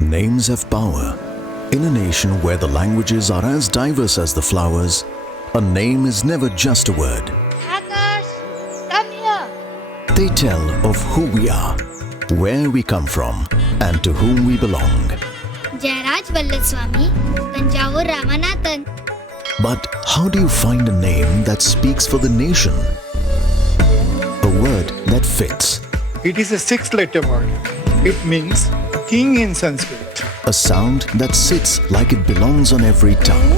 Names have power. In a nation where the languages are as diverse as the flowers, a name is never just a word. Akash, come here. They tell of who we are, where we come from, and to whom we belong. Jayaraj Vallaswamy, Tanjavur Ramanathan. But how do you find a name that speaks for the nation? A word that fits. It is a 6-letter word. It means king in Sanskrit. A sound that sits like it belongs on every tongue.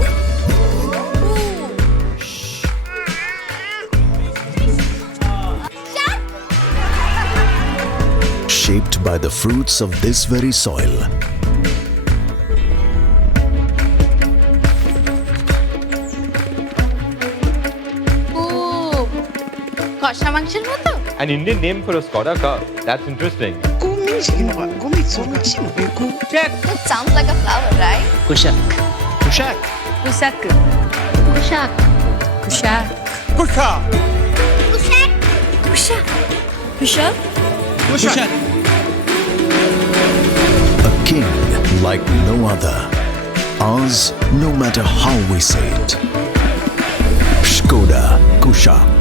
Shaped by the fruits of this very soil. কষা মাংসের মতো? An Indian name for a Skoda car. That's interesting. It sounds like a flower, right? KUSHAQ. KUSHAQ. KUSHAQ. KUSHAQ. KUSHAQ. KUSHAQ. KUSHAQ. KUSHAQ. KUSHAQ. A king like no other. Ours, no matter how we say it. Škoda KUSHAQ.